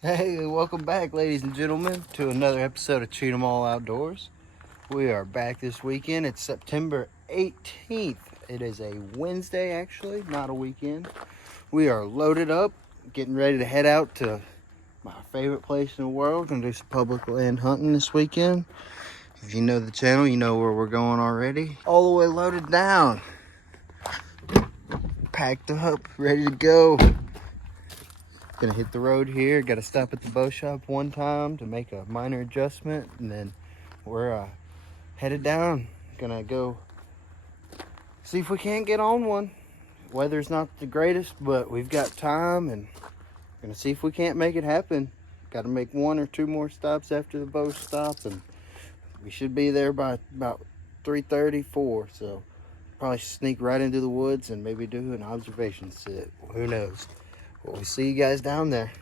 Hey, welcome back, ladies and gentlemen, to another episode of Treat 'em All Outdoors. We are back this weekend. It's September 18th. It is a Wednesday, actually, not a weekend. We are loaded up, getting ready to head out to my favorite place in the world. Gonna do some public land hunting this weekend. If you know the channel, you know where we're going already. All the way loaded down. Packed up, ready to go. Gonna hit the road here. Gotta stop at the bow shop one time to make a minor adjustment, and then we're headed down. Gonna go see if we can't get on one. Weather's not the greatest, but we've got time, and gonna see if we can't make it happen. Gotta make one or two more stops after the bow stop, and we should be there by about 3:30, 4. So probably sneak right into the woods and maybe do an observation sit. Who knows? Well, we'll see you guys down there.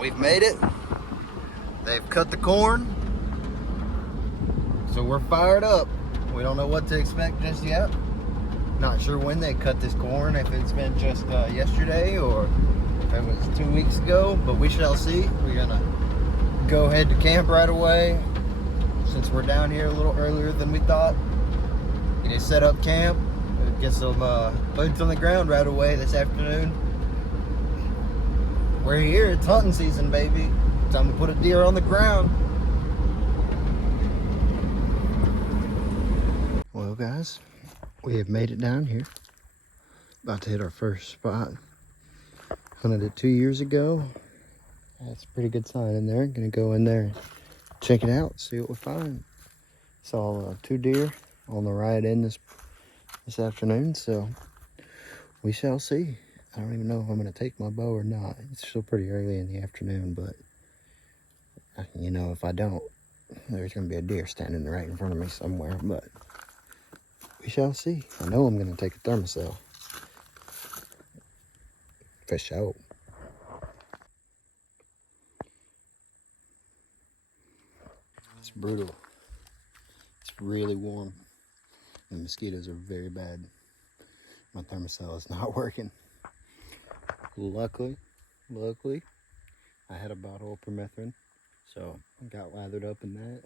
We've made it. They've cut the corn, so we're fired up. We don't know what to expect just yet. Not sure when they cut this corn, if it's been just yesterday or if it was 2 weeks ago, but we shall see. We're gonna go ahead to camp right away since we're down here a little earlier than we thought. Gonna set up camp, get some boots on the ground right away this afternoon. We're here, it's hunting season, baby. Time to put a deer on the ground. Well, guys, we have made it down here. About to hit our first spot. Hunted it 2 years ago. That's a pretty good sign in there. Gonna go in there and check it out, see what we find. Saw 2 deer on the ride in this afternoon, so we shall see. I don't even know if I'm going to take my bow or not. It's still pretty early in the afternoon, but, you know, if I don't, there's going to be a deer standing right in front of me somewhere, but we shall see. I know I'm going to take a thermocell. For sure. It's brutal. It's really warm. And mosquitoes are very bad. My thermocell is not working. Luckily, I had a bottle of permethrin, so I got lathered up in that.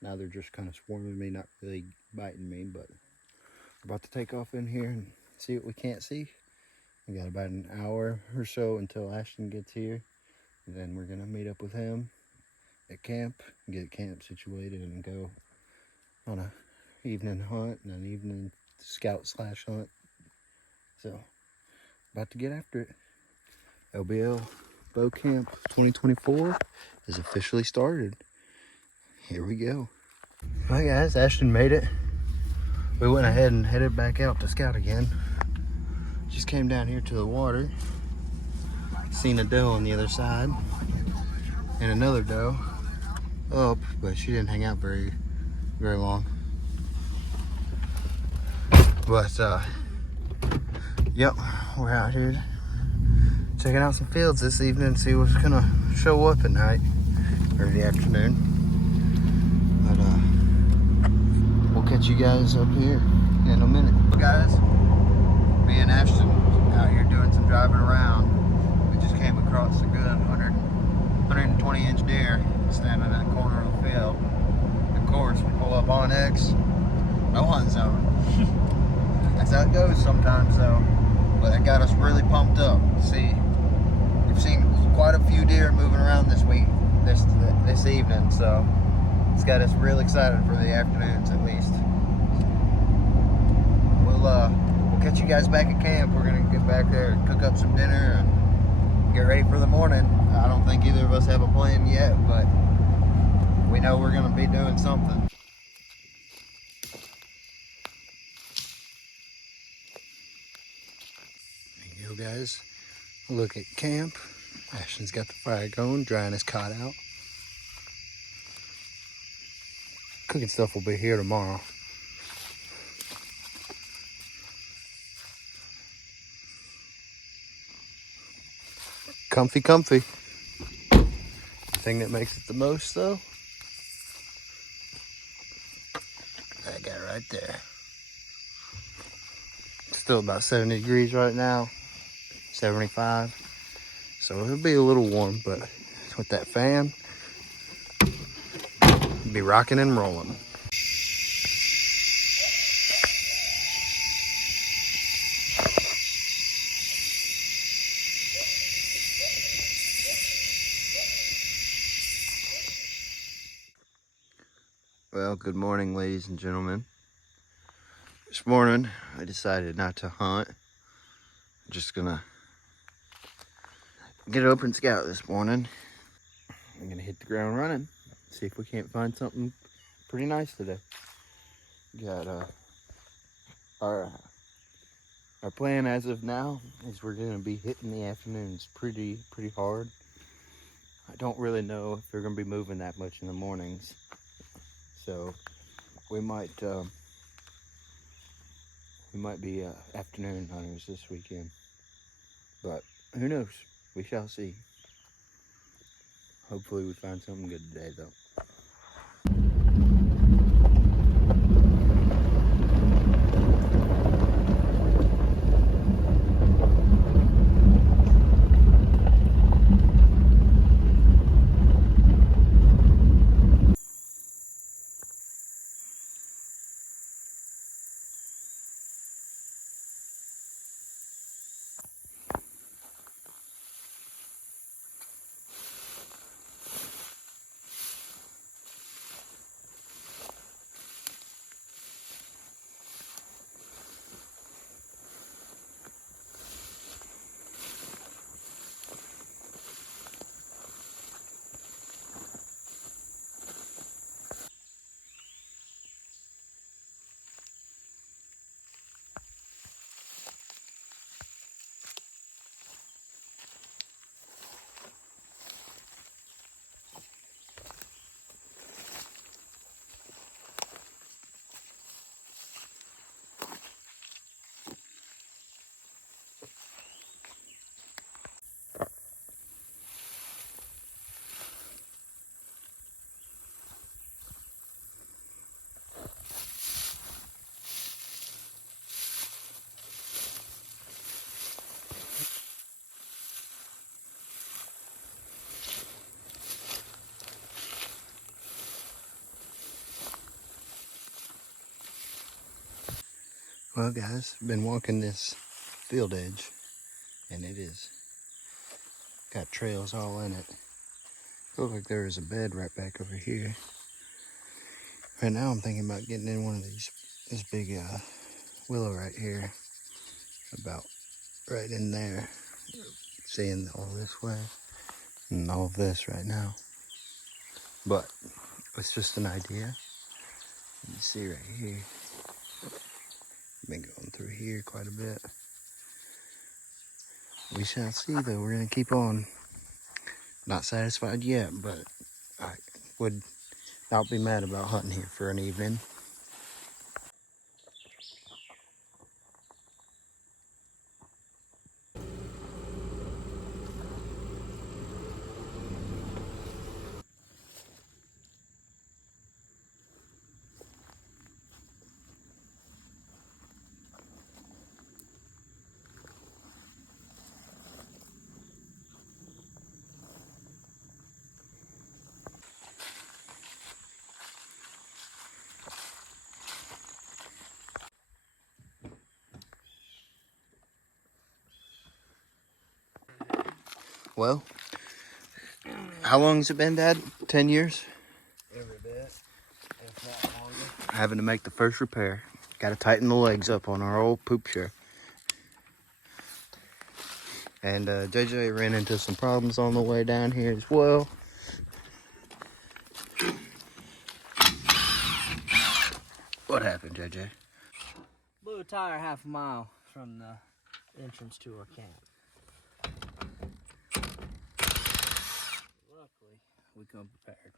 Now they're just kind of swarming me, not really biting me, but we're about to take off in here and see what we can't see. We got about an hour or so until Ashton gets here, and then we're gonna meet up with him at camp, get camp situated, and go on a evening hunt and an evening scout/hunt. So, about to get after it. LBL Bowcamp 2024 is officially started. Here we go. Hi guys, Ashton made it. We went ahead and headed back out to scout again. Just came down here to the water. Seen a doe on the other side. And another doe up, but she didn't hang out very long. But yep, we're out here checking out some fields this evening and see what's gonna show up at night or the afternoon. But we'll catch you guys up here in a minute. Well, guys, me and Ashton out here doing some driving around. We just came across a good 120-inch deer standing in that corner of the field. Of course, we pull up on X, no hunt zone. That's how it goes sometimes, though. But it got us really pumped up. See we've seen quite a few deer moving around this evening, so it's got us real excited for the afternoons at least. We'll catch you guys back at camp. We're gonna get back there and cook up some dinner and get ready for the morning. I don't think either of us have a plan yet, but we know we're gonna be doing something. There you go, guys. Look at camp. Ashton's got the fire going, drying his cot out. Cooking stuff will be here tomorrow. Comfy, comfy. The thing that makes it the most, though, that guy right there. Still about 70 degrees right now, 75. So it'll be a little warm, but with that fan, it'll be rocking and rolling. Well, good morning, ladies and gentlemen. This morning, I decided not to hunt. I'm just gonna get an open scout this morning. I'm gonna hit the ground running, see if we can't find something pretty nice today. Got our plan as of now is we're gonna be hitting the afternoons pretty hard. I don't really know if they're gonna be moving that much in the mornings, so we might be afternoon hunters this weekend, but who knows? We shall see. Hopefully we find something good today, though. Well, guys, I've been walking this field edge, and it is got trails all in it. Looks like there is a bed right back over here. Right now, I'm thinking about getting in one of this big willow right here, about right in there. Seeing all this way and all this right now, but it's just an idea. You see right here. Been going through here quite a bit. We shall see, though. We're gonna keep on. Not satisfied yet, but I would not be mad about hunting here for an evening. Well, how long has it been, Dad? 10 years? Every bit, if not longer. Having to make the first repair. Got to tighten the legs up on our old poop chair. And JJ ran into some problems on the way down here as well. What happened, JJ? Blew a tire half a mile from the entrance to our camp. Luckily, we come prepared.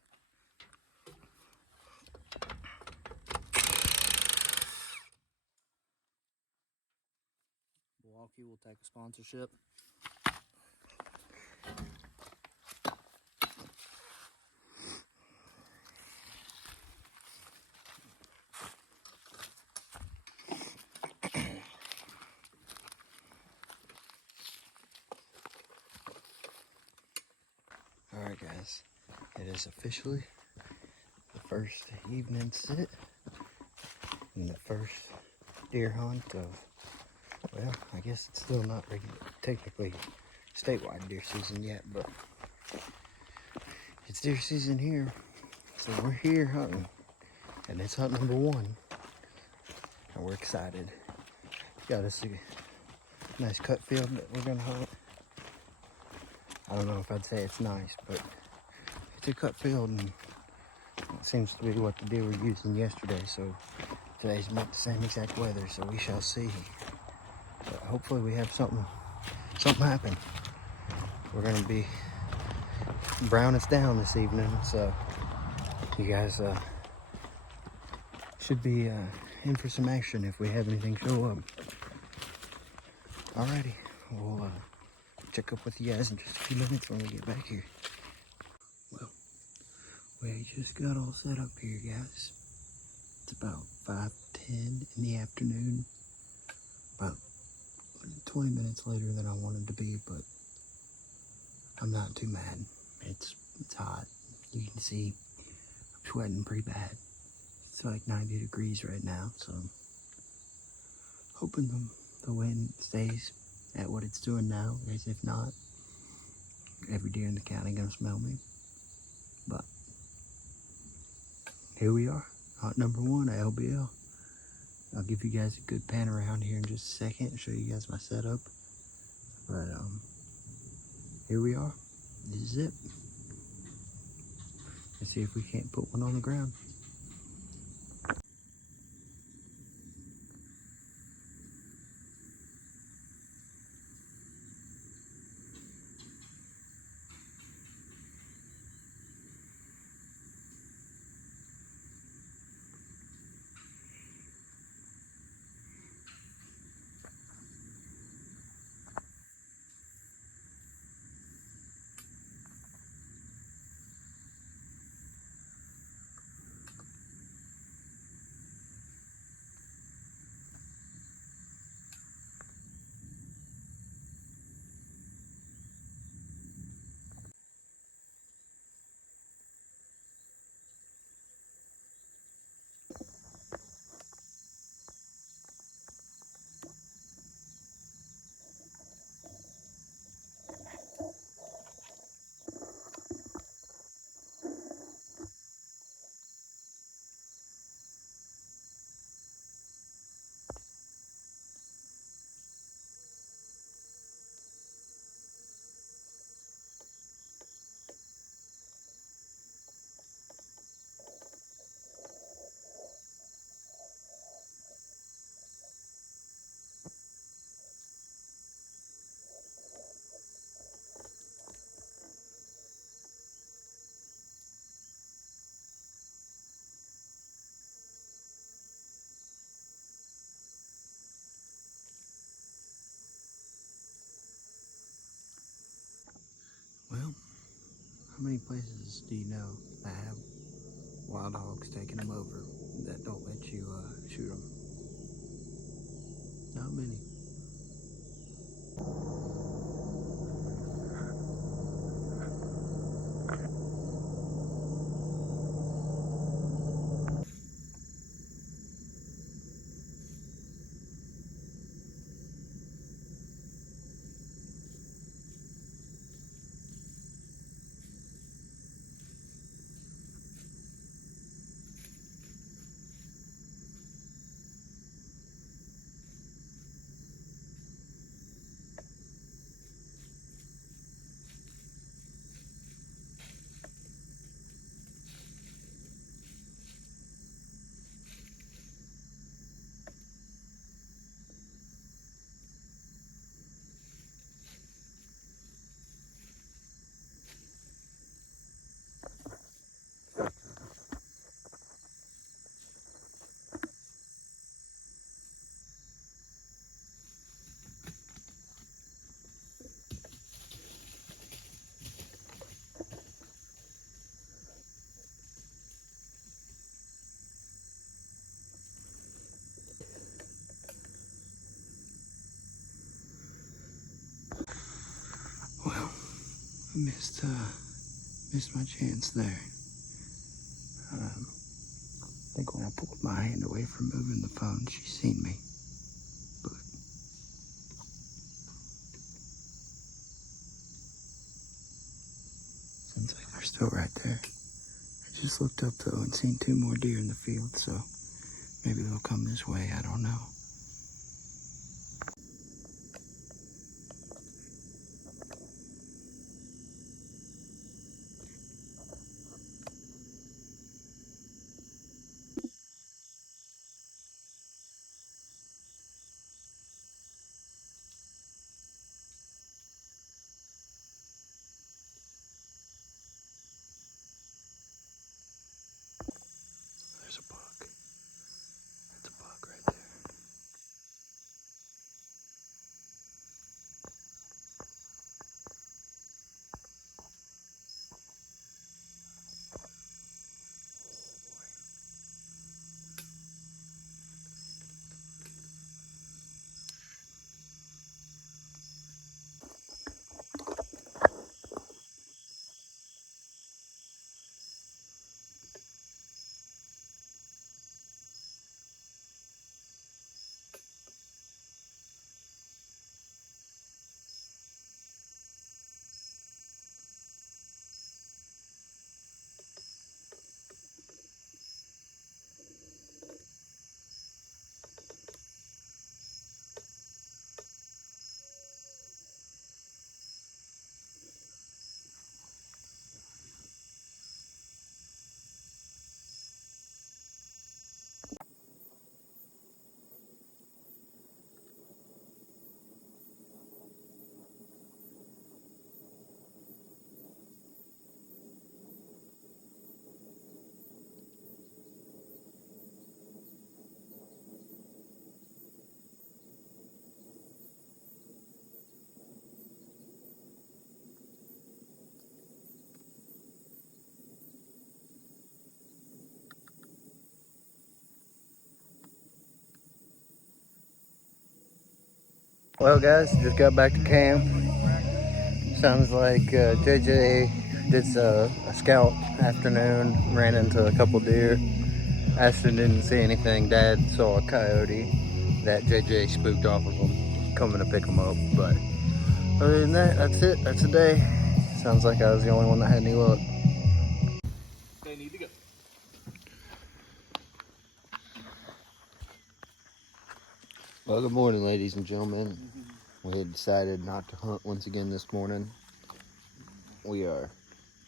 Milwaukee will take a sponsorship. Alright guys, it is officially the first evening sit and the first deer hunt of, well, I guess it's still not technically statewide deer season yet, but it's deer season here. So we're here hunting, and it's hunt number 1, and we're excited. Got us a nice cut field that we're gonna hunt. I don't know if I'd say it's nice, but it's a cut field, and it seems to be what the deer were using yesterday. So today's about the same exact weather, so we shall see. But hopefully we have something happen. We're gonna be browning us down this evening, so you guys should be in for some action if we have anything show up. Alrighty, we'll check up with you guys in just a few minutes when we get back here. Well, we just got all set up here, guys. It's about 5:10 in the afternoon. About 20 minutes later than I wanted to be, but I'm not too mad. It's hot. You can see I'm sweating pretty bad. It's like 90 degrees right now, so hoping the wind stays at what it's doing now, because if not, every deer in the county gonna smell me. But here we are, hunt number 1 at LBL. I'll give you guys a good pan around here in just a second and show you guys my setup. But here we are. This is it. Let's see if we can't put one on the ground. Well, how many places do you know that have wild hogs taking them over that don't let you shoot them? Not many. Missed my chance there. I think when I pulled my hand away from moving the phone, she seen me. But seems like they're still right there. I just looked up though and seen 2 more deer in the field, so maybe they'll come this way. I don't know. There's a buck. That's a buck right there. Well guys, just got back to camp. Sounds like JJ did a scout afternoon, ran into a couple deer. Ashton didn't see anything. Dad saw a coyote that JJ spooked off of him, coming to pick him up. But other than that, that's it. That's a day. Sounds like I was the only one that had any luck. They need to go. Well, good morning, ladies and gentlemen. We had decided not to hunt once again this morning. We are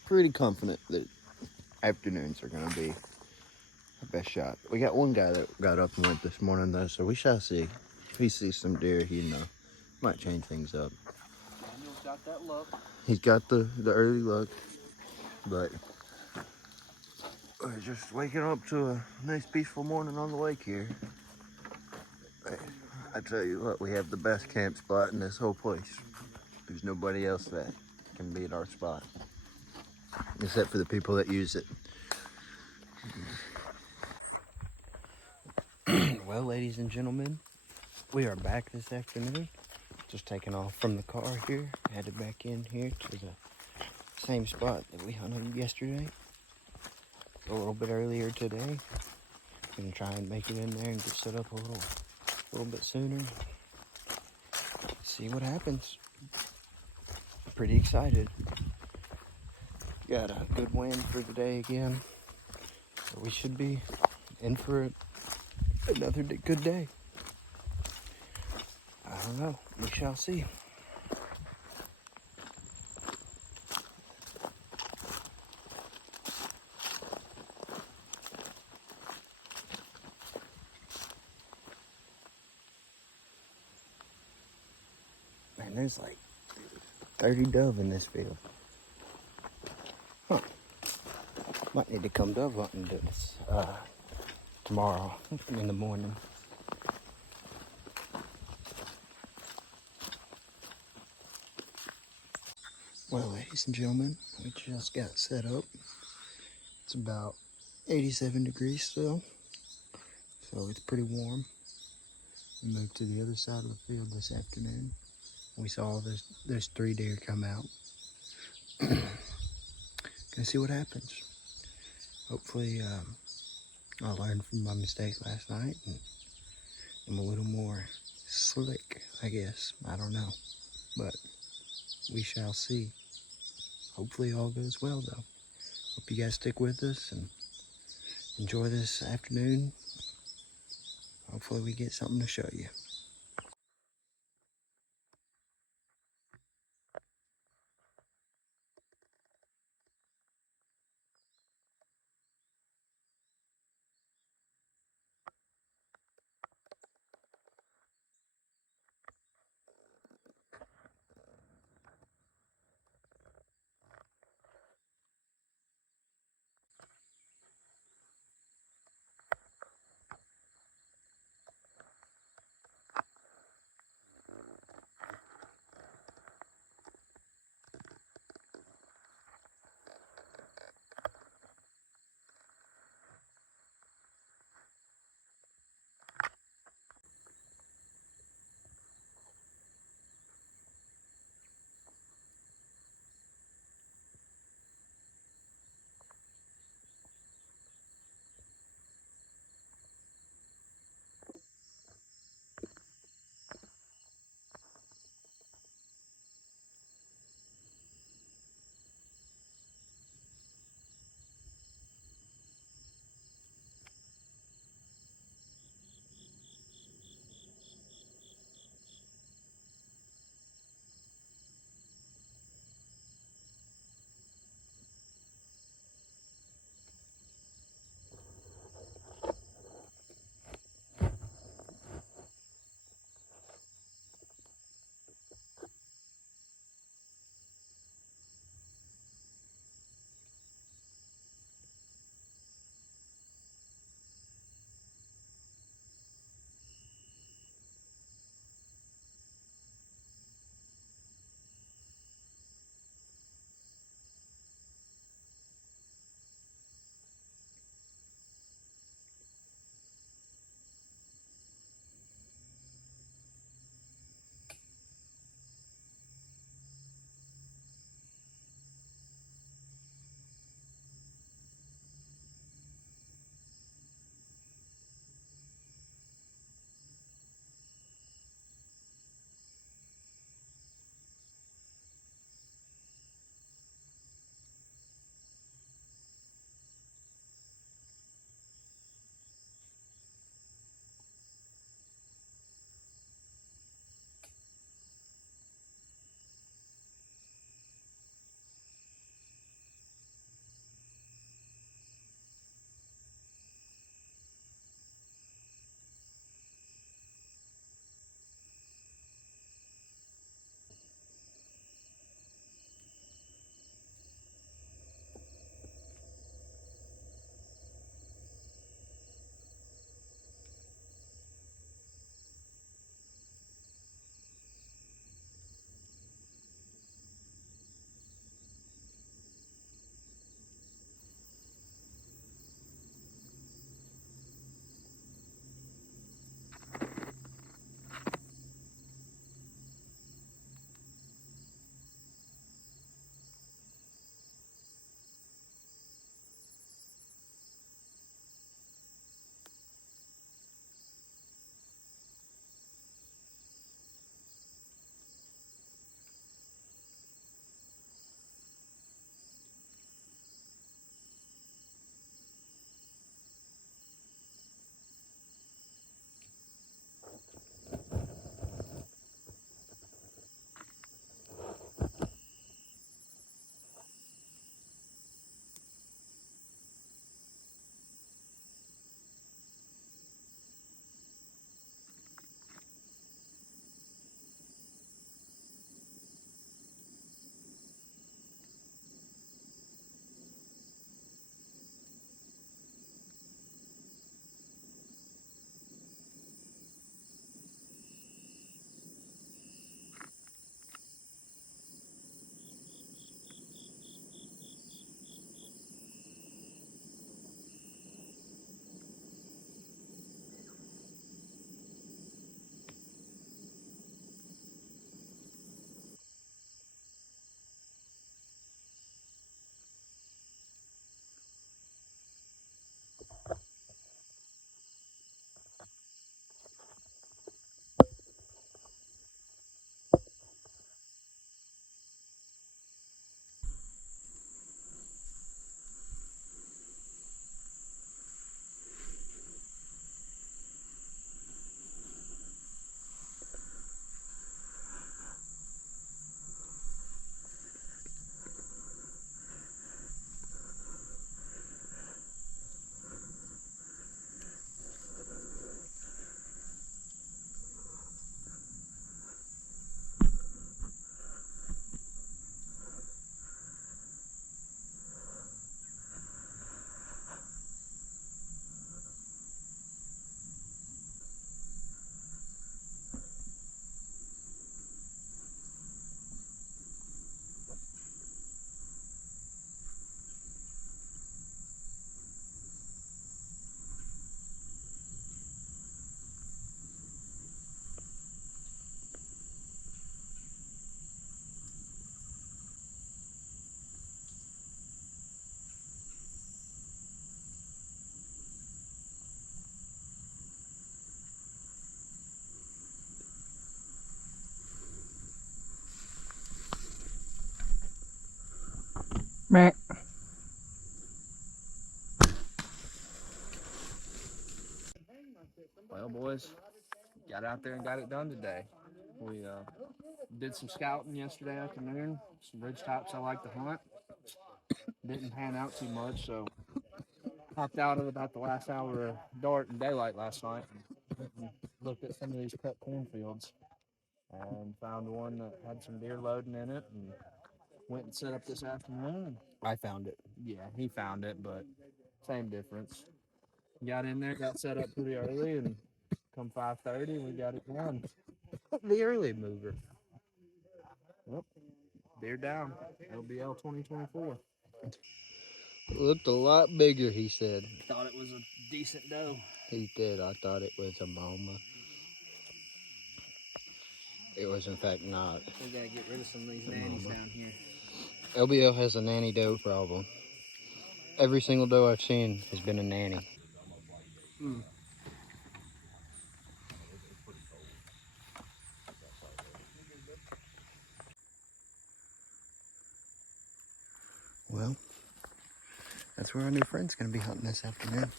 pretty confident that afternoons are going to be our best shot. We got one guy that got up and went this morning, though, so we shall see. If he sees some deer, he might change things up. Daniel's got that luck. He's got the early luck, but we're just waking up to a nice peaceful morning on the lake here. I tell you what, we have the best camp spot in this whole place. There's nobody else that can beat our spot, except for the people that use it. Well, ladies and gentlemen, we are back this afternoon. Just taking off from the car here, headed back in here to the same spot that we hunted yesterday. A little bit earlier today. Gonna try and make it in there and get set up a little bit sooner. See what happens. Pretty excited. Got a good wind for the day again. So we should be in for another good day. I don't know. We shall see. Man, there's like 30 dove in this field. Huh. Might need to come dove hunting this tomorrow in the morning. Well, ladies and gentlemen, we just got set up. It's about 87 degrees still, so it's pretty warm. We moved to the other side of the field this afternoon. We saw there's 3 deer come out. Gonna see what happens. Hopefully, I learned from my mistake last night and I'm a little more slick, I guess. I don't know. But we shall see. Hopefully all goes well though. Hope you guys stick with us and enjoy this afternoon. Hopefully we get something to show you. Meh. Well, boys, got out there and got it done today. We did some scouting yesterday afternoon. Some ridge tops I like to hunt. Didn't pan out too much, so hopped out of about the last hour of dark and daylight last night and looked at some of these cut cornfields and found one that had some deer loading in it and went and set up this afternoon. I found it. Yeah, he found it, but same difference. Got in there, got set up pretty early, and come 5:30, we got it done. The early mover. Yep, deer down. LBL 2024. Looked a lot bigger, he said. Thought it was a decent doe. He did. I thought it was a mama. It was in fact not. We gotta get rid of some of these a nannies mama. down here. LBL has a nanny doe problem. Every single doe I've seen has been a nanny. Well, that's where our new friend's gonna be hunting this afternoon.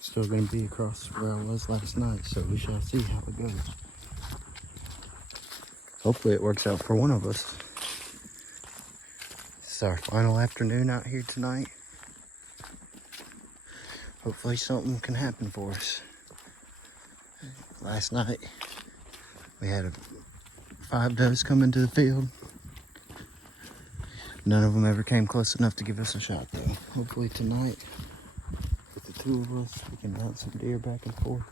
Still gonna be across where I was last night, so we shall see how it goes. Hopefully it works out for one of us. This is our final afternoon out here tonight. Hopefully something can happen for us. Last night we had 5 does come into the field. None of them ever came close enough to give us a shot though. Hopefully tonight, with the 2 of us, we can hunt some deer back and forth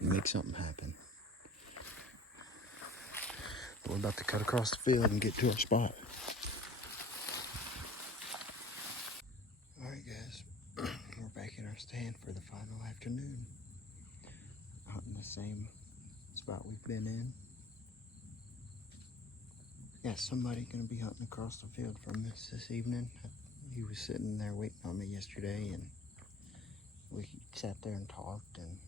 and make something happen. But we're about to cut across the field and get to our spot. Alright guys, we're back in our stand for the final afternoon. Hunting the same spot we've been in. Yeah, somebody gonna be hunting across the field from us this evening. He was sitting there waiting on me yesterday, and we sat there and talked, and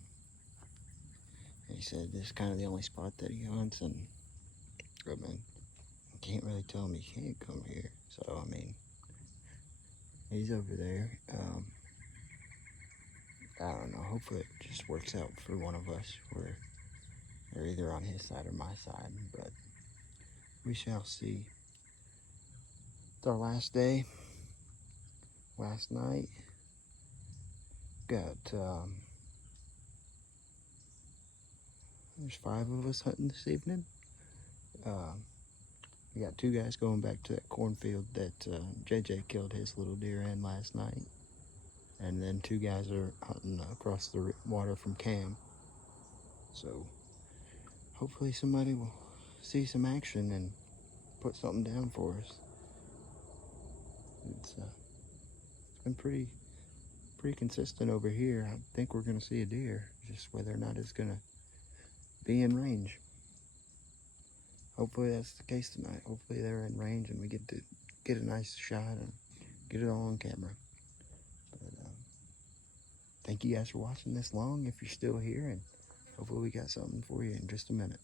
he said this is kind of the only spot that he hunts, and I mean, I can't really tell him he can't come here. So I mean, he's over there. I don't know. Hopefully it just works out for one of us. We're either on his side or my side, but we shall see. It's our last day. Last night, got there's 5 of us hunting this evening. We got 2 guys going back to that cornfield that JJ killed his little deer in last night, and then 2 guys are hunting across the water from Cam. So hopefully somebody will see some action and put something down for us. It's been pretty consistent over here. I think we're gonna see a deer, just whether or not it's gonna be in range. Hopefully that's the case tonight. Hopefully they're in range and we get to get a nice shot and get it all on camera. But thank you guys for watching this long if you're still here, and hopefully we got something for you in just a minute.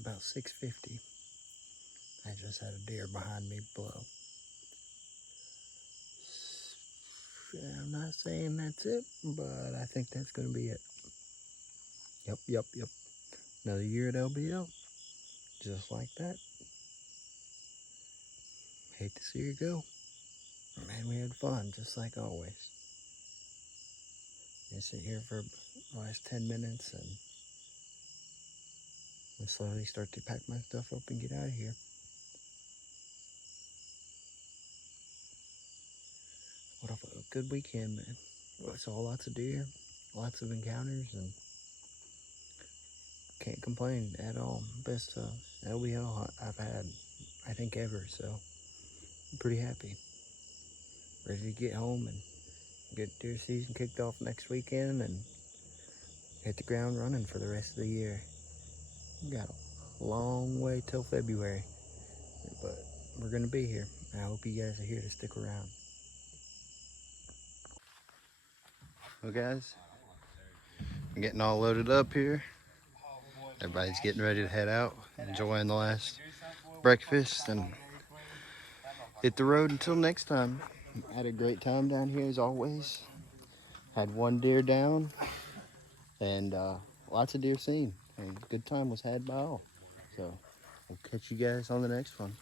about 6:50. I just had a deer behind me blow. I'm not saying that's it, but I think that's going to be it. Yep. Another year at LBL, just like that. Hate to see her go. Man, we had fun, just like always. I sit here for the last 10 minutes and I slowly start to pack my stuff up and get out of here. What a good weekend, man. I saw lots of deer, lots of encounters, and can't complain at all. Best LBL hunt I've had, I think, ever, so I'm pretty happy. Ready to get home and get deer season kicked off next weekend and hit the ground running for the rest of the year. We got a long way till February, but we're going to be here. I hope you guys are here to stick around. Well, guys, I'm getting all loaded up here. Everybody's getting ready to head out, enjoying the last breakfast, and hit the road until next time. Had a great time down here as always. Had one deer down, and lots of deer seen. And good time was had by all. So, we'll catch you guys on the next one.